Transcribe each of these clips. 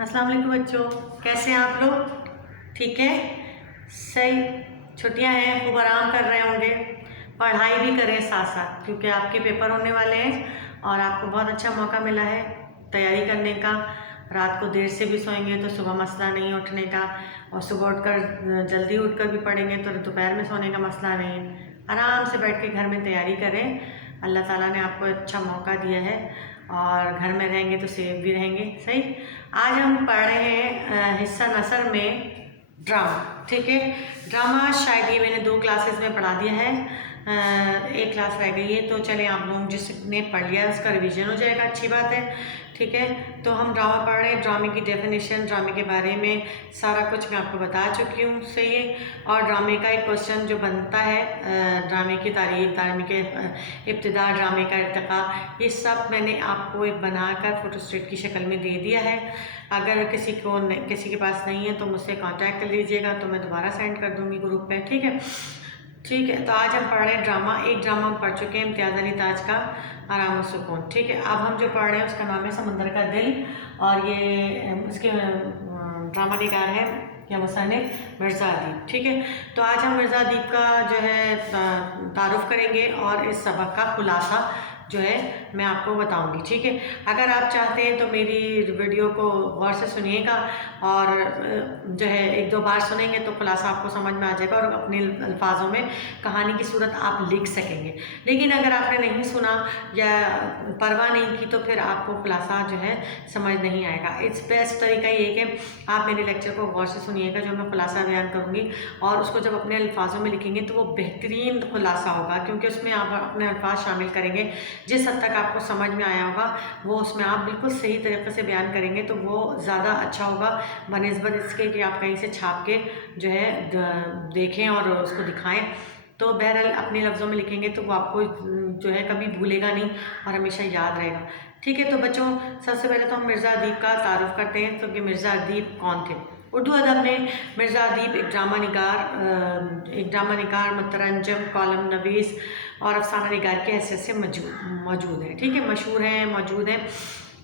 अस्सलाम वालेकुम बच्चों, कैसे हैं आप लोग? ठीक है, सही। छुट्टियां हैं, खूब आराम कर रहे होंगे, पढ़ाई भी करें साथ साथ, क्योंकि आपके पेपर होने वाले हैं और आपको बहुत अच्छा मौका मिला है तैयारी करने का। रात को देर से भी सोएंगे तो सुबह मसला नहीं उठने का, और सुबह उठकर जल्दी उठकर भी पढ़ेंगे तो दोपहर में सोने का मसला नहीं है। आराम से बैठ के घर में तैयारी करें। अल्लाह ताला ने आपको अच्छा मौका दिया है और घर में रहेंगे तो सेफ भी रहेंगे। सही। आज हम पढ़ रहे हैं हिस्सा नसर में ड्रामा। ठीक है, ड्रामा शायद ये मैंने 2 क्लासेस में पढ़ा दिया है, एक क्लास रह गई है, तो चलें आप लोग जिसने पढ़ लिया है उसका रिवीजन हो जाएगा, अच्छी बात है। ठीक है, तो हम ड्रामा पढ़ रहे हैं, ड्रामे की डेफिनेशन, ड्रामे के बारे में सारा कुछ मैं आपको बता चुकी हूँ। सही है। और ड्रामे का एक क्वेश्चन जो बनता है, ड्रामे की तारीफ, ड्रामे के इब्तिदा, ड्रामे का इर्तिका, ये सब मैंने आपको एक बनाकर फोटोस्टेट की शक्ल में दे दिया है। अगर किसी के पास नहीं है तो मुझसे कांटेक्ट कर लीजिएगा, तो मैं दोबारा सेंड कर दूँगी ग्रुप पे। ठीक है, ठीक है। तो आज हम पढ़ रहे हैं ड्रामा। एक ड्रामा हम पढ़ चुके हैं, इम्तियाज़ अली ताज का आराम और सुकून। ठीक है, अब हम जो पढ़ रहे हैं उसका नाम है समंदर का दिल, और ये इसके ड्रामा निगार है या मुसन्निफ मिर्ज़ा अदीब। ठीक है, तो आज हम मिर्ज़ा अदीब का जो है तारुफ करेंगे और इस सबक का खुलासा जो है मैं आपको बताऊंगी। ठीक है, अगर आप चाहते हैं तो मेरी वीडियो को गौर से सुनिएगा, और जो है 1-2 बार सुनेंगे तो खुलासा आपको समझ में आ जाएगा और अपने अल्फाजों में कहानी की सूरत आप लिख सकेंगे। लेकिन अगर आपने नहीं सुना या परवाह नहीं की तो फिर आपको खुलासा जो है समझ नहीं आएगा। इट्स बेस्ट तरीका ये है कि आप मेरे लेक्चर को गौर से सुनिएगा, जो मैं खुलासा बयान करूँगी, और उसको जब अपने अल्फाजों में लिखेंगे तो वो बेहतरीन खुलासा होगा, क्योंकि उसमें आप अपने अल्फाज शामिल करेंगे। जिस हद तक आपको समझ में आया होगा वो उसमें आप बिल्कुल सही तरीके से बयान करेंगे तो वो ज़्यादा अच्छा होगा बनिस्बत इसके कि आप कहीं से छाप के जो है देखें और उसको दिखाएं। तो बहरहाल अपने लफ्ज़ों में लिखेंगे तो वो आपको जो है कभी भूलेगा नहीं और हमेशा याद रहेगा। ठीक है, तो बच्चों सबसे पहले तो हम मिर्ज़ा अदीब का तारुफ करते हैं, तो कि मिर्ज़ा अदीब कौन थे। उर्दू अदब में मिर्ज़ा अदीब एक ड्रामा निगार, मुतरजम, कॉलम नवीस और अफसाना निगार की हैसियत से मौजूद है। ठीक है, मशहूर हैं, मौजूद हैं।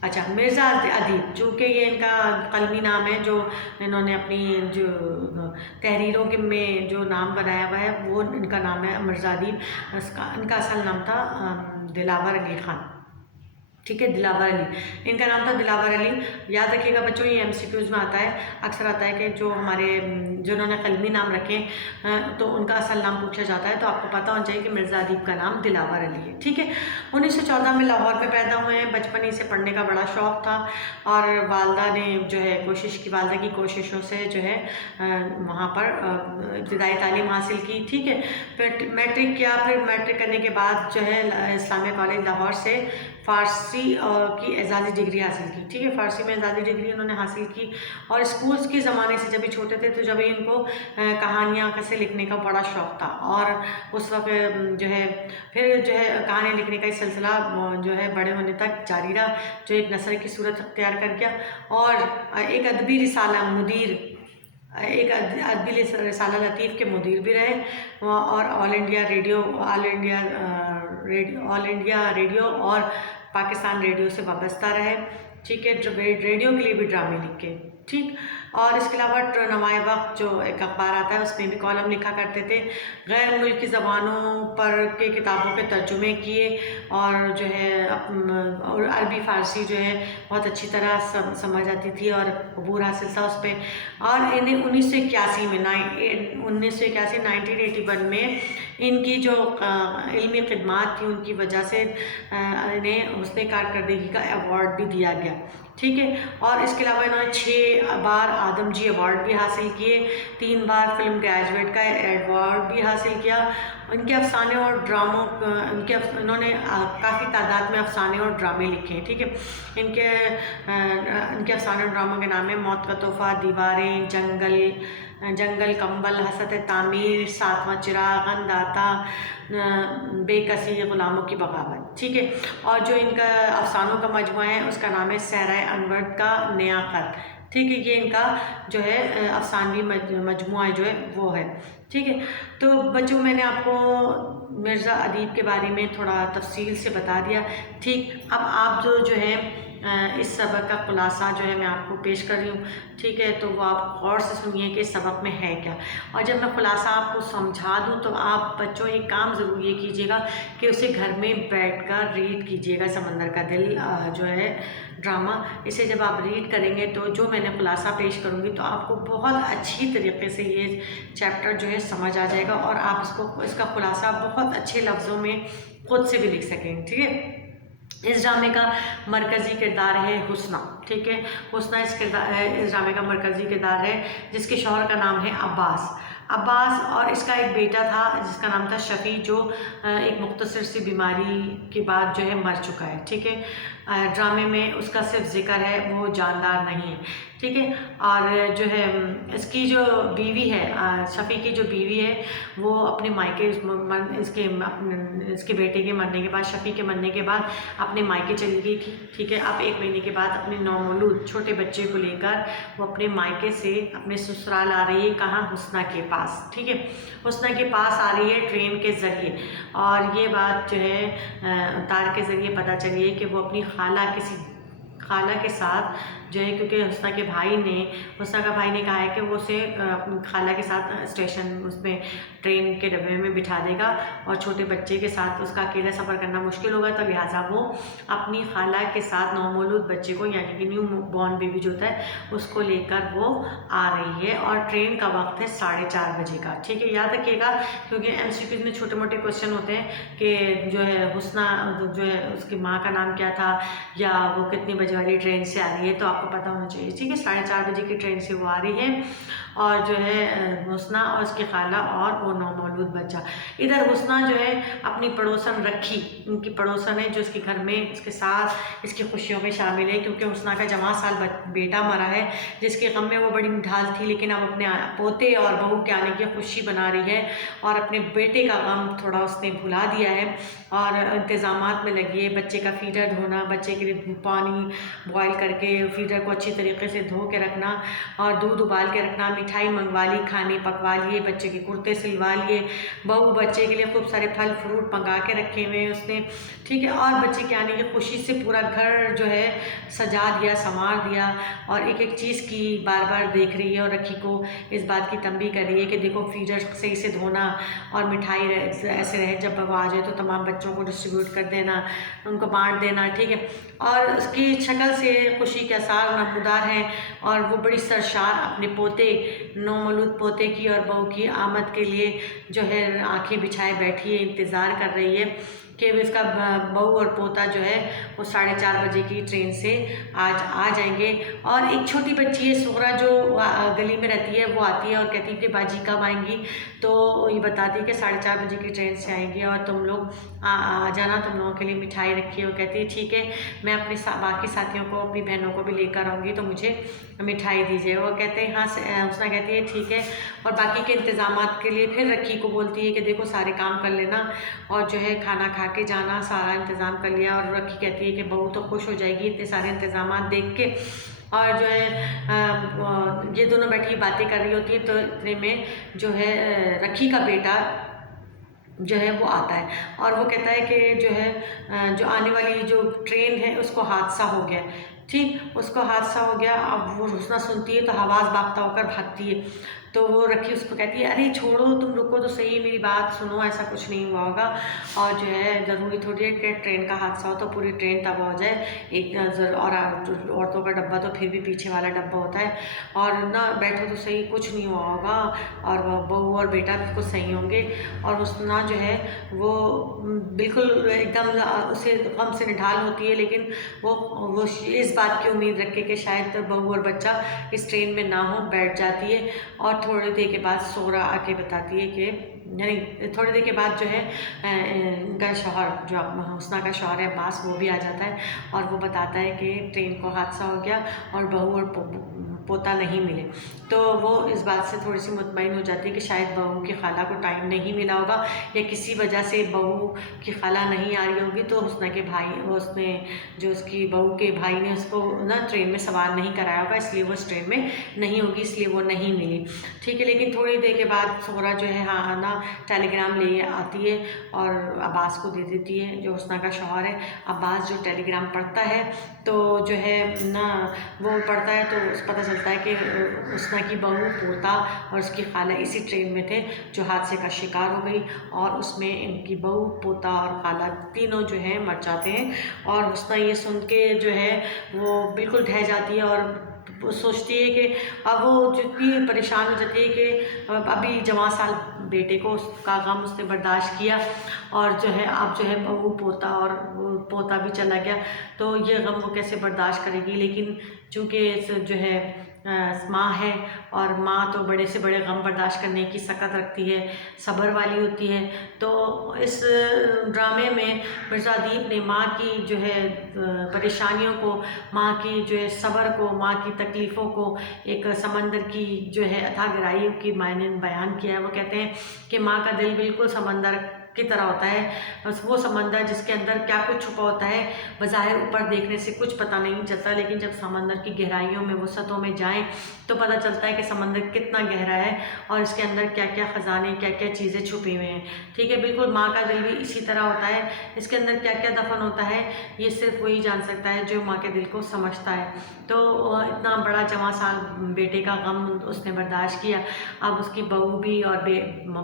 अच्छा, मिर्ज़ा अदीब चूँकि ये इनका कलमी नाम है, जो इन्होंने अपनी जो तहरीरों के में जो नाम बनाया हुआ है वो इनका नाम है मिर्ज़ा अदीब। इनका असल नाम था दिलावर अली ख़ान। ठीक है, दिलावर अली इनका नाम था, दिलावर अली। याद रखिएगा बच्चों, ये MCQs में आता है, अक्सर आता है कि जो हमारे जिन्होंने कलमी नाम रखे तो उनका असल नाम पूछा जाता है, तो आपको पता होना चाहिए कि मिर्ज़ा अदीब का नाम दिलावर अली है। ठीक है, 1914 में लाहौर में पैदा हुए हैं। बचपन ही से पढ़ने का बड़ा शौक़ था और वालदा ने जो है वालदा की कोशिशों से जो है वहाँ पर इब्तिदाई तालीम हासिल की। ठीक है, फिर मैट्रिक किया, फिर मैट्रिक करने के बाद जो है इस्लामिया कॉलेज लाहौर से फ़ारसी की एजाज़ी डिग्री हासिल की। ठीक है, फ़ारसी में एजाज़ी डिग्री उन्होंने हासिल की। और स्कूल्स के ज़माने से जब भी छोटे थे तो जब इनको कहानियाँ कैसे लिखने का बड़ा शौक़ था, और उस वक्त जो है फिर जो है कहानी लिखने का सिलसिला जो है बड़े होने तक जारी रहा, जो एक नसर की सूरत अख्तियार कर गया, और एक अदबी रिसाला लतीफ़ के मुदीर भी रहे, और ऑल इंडिया रेडियो और पाकिस्तान रेडियो से वाबस्ता रहे। ठीक है, रेडियो के लिए भी ड्रामे लिखे। ठीक, और इसके अलावा नवाए वक्त जो एक अखबार आता है उसमें भी कॉलम लिखा करते थे। गैर मुल्की ज़बानों पर के किताबों के तर्जुमे किए, और जो है अरबी फ़ारसी जो है बहुत अच्छी तरह समझ आती थी और अबूर हासिल था उस पर। और इन्हें 1981 में इनकी जो इल्मी खिदमात थी उनकी वजह से इन्हें हुस्न कारकर्दगी का अवार्ड भी दिया गया। ठीक है, और इसके अलावा इन्होंने 6 बार आदमजी अवार्ड भी हासिल किए, 3 बार फिल्म ग्रेजुएट का अवार्ड भी हासिल किया। इनके अफसाने और ड्रामों इन्होंने काफ़ी तादाद में अफसाने और ड्रामे लिखे हैं। ठीक है, इनके अफसाने और ड्रामों के नाम है मौत का तोहफ़ा, दीवारें, जंगल, कंबल, हसरत तामीर, सातवां चिराग, अंदाता, बेकसी, गुलामों की बगावत। ठीक है, और जो इनका अफसानों का मजमुआ है उसका नाम है सहरा अनवर का नया खत। ठीक है, ये इनका जो है अफसानवी मजमुआ जो है वो है। ठीक है, तो बच्चों मैंने आपको मिर्ज़ा अदीब के बारे में थोड़ा तफसील से बता दिया। ठीक, अब आप जो है इस सबक का खुलासा जो है मैं आपको पेश कर रही हूँ, ठीक है। तो वो आप गौर से सुनिए कि इस सबक में है क्या। और जब मैं खुलासा आपको समझा दूँ तो आप बच्चों एक काम ज़रूर ये कीजिएगा कि उसे घर में बैठकर रीड कीजिएगा, समंदर का दिल जो है ड्रामा। इसे जब आप रीड करेंगे तो जो मैंने खुलासा पेश करूँगी तो आपको बहुत अच्छी तरीके से ये चैप्टर जो है समझ आ जाएगा और आप इसका खुलासा बहुत अच्छे लफ्ज़ों में खुद से भी लिख सकेंगे, ठीक है। इस ड्रामे का मरकज़ी किरदार है हुस्ना, ठीक है। हुस्ना इस ड्रामे का मरकज़ी किरदार है, जिसके शौहर का नाम है अब्बास और इसका एक बेटा था जिसका नाम था शफ़ी, जो एक मुख्तसर सी बीमारी के बाद जो है मर चुका है, ठीक है। ड्रामे में उसका सिर्फ जिक्र है, वो जानदार नहीं है, ठीक है। और जो है इसकी जो बीवी है, शफ़ी की जो बीवी है, वो अपने मायके इसके बेटे के मरने के बाद, शफ़ी के मरने के बाद अपने मायके चली गई थी, ठीक है। अब 1 महीने के बाद अपने नौमौलूद छोटे बच्चे को लेकर वो अपने मायके से अपने ससुराल आ रही है। कहाँ? हुस्ना के पास, ठीक है। हुस्ना के पास आ रही है ट्रेन के ज़रिए, और ये बात जो है तार के ज़रिए पता चली है कि वो अपनी खाला के साथ जो है, क्योंकि हुस्ना का भाई ने कहा है कि वो उसे अपनी खाला के साथ स्टेशन उसमें ट्रेन के डब्बे में बिठा देगा और छोटे बच्चे के साथ उसका अकेला सफ़र करना मुश्किल होगा, तो लिहाजा वो अपनी खाला के साथ नौमौलूद बच्चे को, यानी कि न्यू बॉर्न बेबी जो होता है, उसको लेकर वो आ रही है। और ट्रेन का वक्त है 4:30 बजे का, ठीक है। याद रखिएगा, क्योंकि MCQ में छोटे मोटे क्वेश्चन होते हैं कि जो है हुस्ना जो है उसकी माँ का नाम क्या था, या वो कितने बजे वाली ट्रेन से आ रही है, तो आपको पता होना चाहिए, ठीक है। 4:30 बजे की ट्रेन से वो आ रही है, और जो है हुस्ना और उसकी खाला और वो नौमौलूद बच्चा। इधर हुस्ना जो है अपनी पड़ोसन रखी, उनकी पड़ोसन है, जो इसके घर में इसके साथ इसकी खुशियों में शामिल है, क्योंकि हुस्ना का जवां साल बेटा मरा है, जिसके गम में वो बड़ी ढाल थी, लेकिन अब अपने पोते और बहू के आने की खुशी बना रही है, और अपने बेटे का गम थोड़ा उसने भुला दिया है, और इंतज़ामात में लगी है। बच्चे का फीडर धोना, बच्चे के लिए पानी बॉयल करके फीडर को अच्छी तरीके से धो के रखना, और दूध उबाल के रखना, मिठाई मंगवा ली, खाने पकवा लिए, बच्चे के कुर्ते सिलवा लिए, बहू बच्चे के लिए खूब सारे फल फ्रूट मंगा के रखे हुए हैं उसने, ठीक है। और बच्चे के आने की खुशी से पूरा घर जो है सजा दिया, संवार दिया, और एक एक चीज़ की बार बार देख रही है, और रखी को इस बात की तंबीह कर रही है कि देखो फीडर सही से धोना, और मिठाई ऐसे रहे जब वो आ जाए तो तमाम बच्चों को डिस्ट्रीब्यूट कर देना, उनको बांट देना, ठीक है। और उसकी शक्ल से खुशी के आसार नमूदार हैं, और वो बड़ी सरशार अपने नौमौलूद पोते की और बहू की आमद के लिए जो है आंखें बिछाए बैठी है, इंतज़ार कर रही है कि इसका बहू और पोता जो है वो 4:30 बजे की ट्रेन से आज आ जाएंगे। और एक छोटी बच्ची है सुगरा, जो गली में रहती है, वो आती है और कहती है कि बाजी कब आएंगी, तो ये बताती है कि 4:30 बजे की ट्रेन से आएंगी, और तुम लोग आ जाना, तुम लोगों के लिए मिठाई रखी है। वो कहती है ठीक है, मैं अपने बाकी साथियों को, अपनी बहनों को भी लेकर आऊँगी, तो मुझे मिठाई दीजिए। वो कहते हैं हाँ, उसने कहती है ठीक है, और बाकी के इंतज़ामात के लिए फिर रखी को बोलती है कि देखो सारे काम कर लेना, और जो है खाना खा के जाना, सारा इंतज़ाम कर लिया। और रखी कहती है कि बहू तो खुश हो जाएगी इतने सारे इंतज़ामात देख के। और जो है ये दोनों बैठी बातें कर रही होती है, तो इतने में जो है रखी का बेटा जो है वो आता है, और वो कहता है कि जो है जो आने वाली जो ट्रेन है उसको हादसा हो गया, ठीक, उसको हादसा हो गया। अब वो हुस्ना सुनती है तो आवाज़ भागता होकर भागती है, तो वो रखी उसको कहती है अरे छोड़ो, तुम रुको तो सही, मेरी बात सुनो, ऐसा कुछ नहीं हुआ होगा, और जो है ज़रूरी थोड़ी है कि ट्रेन का हादसा हो तो पूरी ट्रेन तबाह हो जाए, एक और औरतों का डब्बा तो फिर भी पीछे वाला डब्बा होता है, और ना बैठो तो सही, कुछ नहीं हुआ होगा, और बहू और बेटा बिल्कुल सही होंगे। और हुस्ना जो है वो बिल्कुल एकदम उसे गम से निढाल होती है, लेकिन वो इस बात की उम्मीद रख के कि शायद बहू और बच्चा इस ट्रेन में ना हो, बैठ जाती है। और थोड़ी देर के बाद सोहरा आके बताती है कि यानी थोड़ी देर के बाद जो है इनका शौहर, जो हुस्ना का शौहर है अब्बास, वो भी आ जाता है, और वो बताता है कि ट्रेन को हादसा हो गया और बहू और पोता नहीं मिले। तो वो इस बात से थोड़ी सी मुतमईन हो जाती है कि शायद बहू की खाला को टाइम नहीं मिला होगा या किसी वजह से बहू की खाला नहीं आ रही होगी, तो हुस्ना के भाई उसने जो उसकी बहू के भाई ने उसको ना ट्रेन में सवार नहीं कराया होगा, इसलिए वो उस ट्रेन में नहीं होगी, इसलिए वो नहीं मिली। ठीक है, लेकिन थोड़ी देर के बाद सोहरा जो है हाँ ना टेलीग्राम ले आती है और अब्बास को दे देती है, जो हुस्ना का शौहर है। अब्बास जो टेलीग्राम पढ़ता है तो जो है ना वो पढ़ता है तो पता चलता है कि हुस्ना की बहू, पोता और उसकी खाला इसी ट्रेन में थे जो हादसे का शिकार हो गई, और उसमें इनकी बहू, पोता और खाला तीनों जो है मर जाते हैं। और हुस्ना ये सुन के जो है वो बिल्कुल ढह जाती है और वो सोचती है कि अब वो जितनी परेशान हो जाती है कि अभी जवां साल बेटे को उसका गम उसने बर्दाश्त किया और जो है अब जो है बहू, पोता और वो पोता भी चला गया, तो ये गम वो कैसे बर्दाश्त करेगी। लेकिन चूँकि जो है माँ है और माँ तो बड़े से बड़े गम बर्दाश्त करने की सकत रखती है, सब्र वाली होती है। तो इस ड्रामे में मिर्ज़ा अदीब ने माँ की जो है परेशानियों को, माँ की जो है सब्र को, माँ की तकलीफ़ों को एक समंदर की जो है अथाह गहराइयों की मायने में बयान किया है। वो कहते हैं कि माँ का दिल बिल्कुल समंदर की तरह होता है, बस वो समंदर जिसके अंदर क्या कुछ छुपा होता है बज़ाहिर ऊपर देखने से कुछ पता नहीं चलता, लेकिन जब समंदर की गहराइयों में, वसतों में जाएं तो पता चलता है कि समंदर कितना गहरा है और इसके अंदर क्या क्या ख़जाने, क्या क्या चीज़ें छुपी हुई हैं। ठीक है, बिल्कुल माँ का दिल भी इसी तरह होता है, इसके अंदर क्या क्या दफन होता है ये सिर्फ वही जान सकता है जो माँ के दिल को समझता है। तो इतना बड़ा जवां साल बेटे का गम उसने बर्दाश्त किया, अब उसकी बहू भी और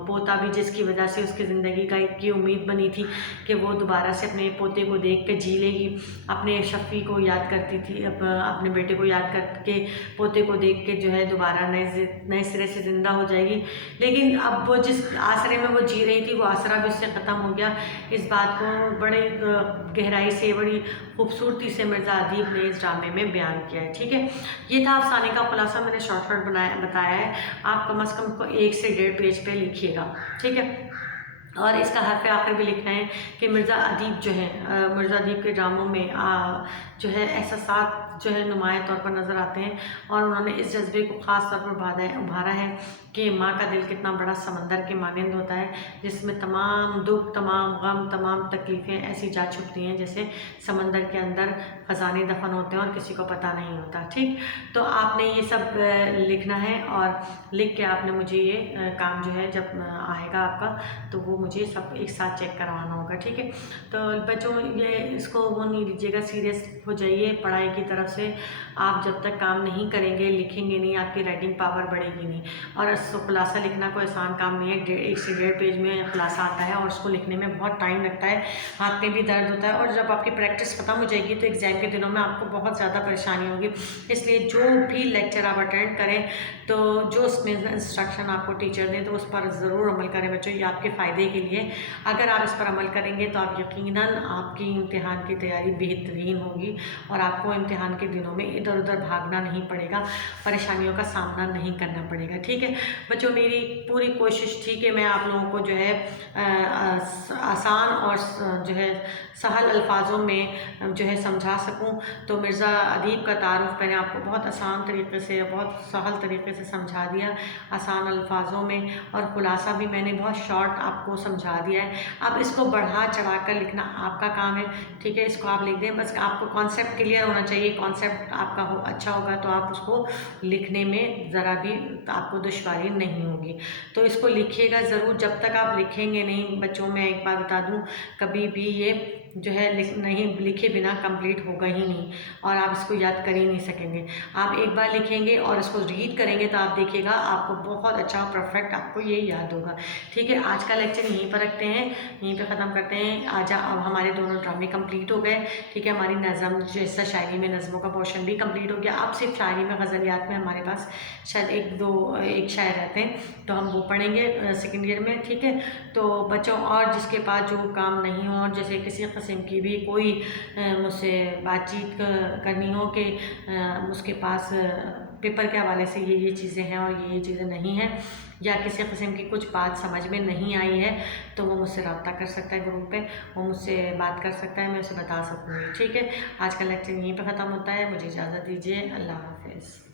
पोता भी, जिसकी वजह से उसकी ज़िंदगी का की उम्मीद बनी थी कि वो दोबारा से अपने पोते को देख के जी लेगी, अपने शफ़ी को याद करती थी, अपने बेटे को याद करके पोते को देख के जो है दोबारा नए सिरे से ज़िंदा हो जाएगी। लेकिन अब वो जिस आसरे में वो जी रही थी वो आसरा भी उससे ख़त्म हो गया। इस बात को बड़े गहराई से, बड़ी खूबसूरती से मिर्ज़ा अदीब ने इस ड्रामे में बयान किया है। ठीक है, ये था अफसाने का खुलासा, मैंने शॉर्टकट बताया है। आप कम से कम 1 से 1.5 पेज पे लिखिएगा। ठीक है, और इसका हर्फ़ आखिर भी लिखना है कि मिर्ज़ा अदीब जो है मिर्ज़ा अदीब के ड्रामों में जो है एहसासात जो है नुमाया तौर पर नज़र आते हैं, और उन्होंने इस जज्बे को ख़ास तौर पर उभारा है कि माँ का दिल कितना बड़ा समंदर के मानंद होता है, जिसमें तमाम दुख, तमाम गम, तमाम तकलीफ़ें ऐसी जा छुपती हैं जैसे समंदर के अंदर ख़जाने दफन होते हैं और किसी को पता नहीं होता। ठीक, तो आपने ये सब लिखना है और लिख के आपने मुझे ये काम जो है जब आएगा आपका तो वो मुझे सब एक साथ चेक करवाना होगा। ठीक है, तो बच्चों ये इसको वो नहीं लीजिएगा, सीरियस हो जाइए पढ़ाई की तरफ से। आप जब तक काम नहीं करेंगे, लिखेंगे नहीं, आपकी राइटिंग पावर बढ़ेगी नहीं। और खुलासा लिखना कोई आसान काम नहीं है, 1 से 1.5 पेज में खुलासा आता है और उसको लिखने में बहुत टाइम लगता है, हाथ में भी दर्द होता है, और जब आपकी प्रैक्टिस ख़त्म हो जाएगी तो एग्ज़ाम के दिनों में आपको बहुत ज़्यादा परेशानी होगी। इसलिए जो भी लेक्चर आप अटेंड करें तो जो उसमें इंस्ट्रक्शन आपको टीचर दें तो उस पर ज़रूर अमल करें बच्चों, ये आपके फ़ायदे के लिए। अगर आप इस पर अमल करेंगे तो आप यकीनन आपकी इम्तिहान की तैयारी बेहतरीन होगी और आपको इम्तिहान के दिनों में इधर उधर भागना नहीं पड़ेगा, परेशानियों का सामना नहीं करना पड़ेगा। ठीक है बच्चों, मेरी पूरी कोशिश थी कि मैं आप लोगों को जो है आसान और जो है सहल अल्फाजों में जो है समझा सकूं। तो मिर्ज़ा अदीब का तारुफ मैंने आपको बहुत आसान तरीके से, बहुत सहल तरीके से समझा दिया, आसान अल्फाजों में, और खुलासा भी मैंने बहुत शॉर्ट आपको समझा दिया है। अब इसको बढ़ा चढ़ा कर लिखना आपका काम है। ठीक है, इसको आप लिख दें, बस आपको कॉन्सेप्ट क्लियर होना चाहिए। कॉन्सेप्ट आपका अच्छा होगा तो आप उसको लिखने में ज़रा भी आपको दुश्वारी नहीं होगी। तो इसको लिखिएगा ज़रूर, जब तक आप लिखेंगे नहीं बच्चों, मैं एक बार बता दूं, कभी भी ये जो है नहीं लिखे बिना कंप्लीट होगा ही नहीं और आप इसको याद कर ही नहीं सकेंगे। आप एक बार लिखेंगे और इसको रीड करेंगे तो आप देखिएगा आपको बहुत अच्छा परफेक्ट आपको ये याद होगा। ठीक है, आज का लेक्चर यहीं पर रखते हैं, यहीं पे ख़त्म करते हैं। आज अब हमारे दोनों ड्रामे कंप्लीट हो गए। ठीक है, हमारी नज़म जैसा शायरी में नज़मों का पोर्शन भी कंप्लीट हो गया। अब सिर्फ शायरी में, गज़लियात में हमारे पास शायद एक शायर रहते हैं तो हम वो पढ़ेंगे सेकेंड ईयर में। ठीक है, तो बच्चों और जिसके पास जो काम नहीं हो और जैसे किसी किस्म की भी कोई मुझसे बातचीत करनी हो कि उसके पास पेपर के हवाले से ये चीज़ें हैं और ये चीज़ें नहीं हैं, या किसी किस्म की कुछ बात समझ में नहीं आई है तो वो मुझसे रब्ता कर सकता है ग्रुप पे, वो मुझसे बात कर सकता है, मैं उसे बता सकूँगी। ठीक है, आज का लेक्चर यहीं पे ख़त्म होता है, मुझे इजाज़त दीजिए, अल्लाह हाफ़िज़।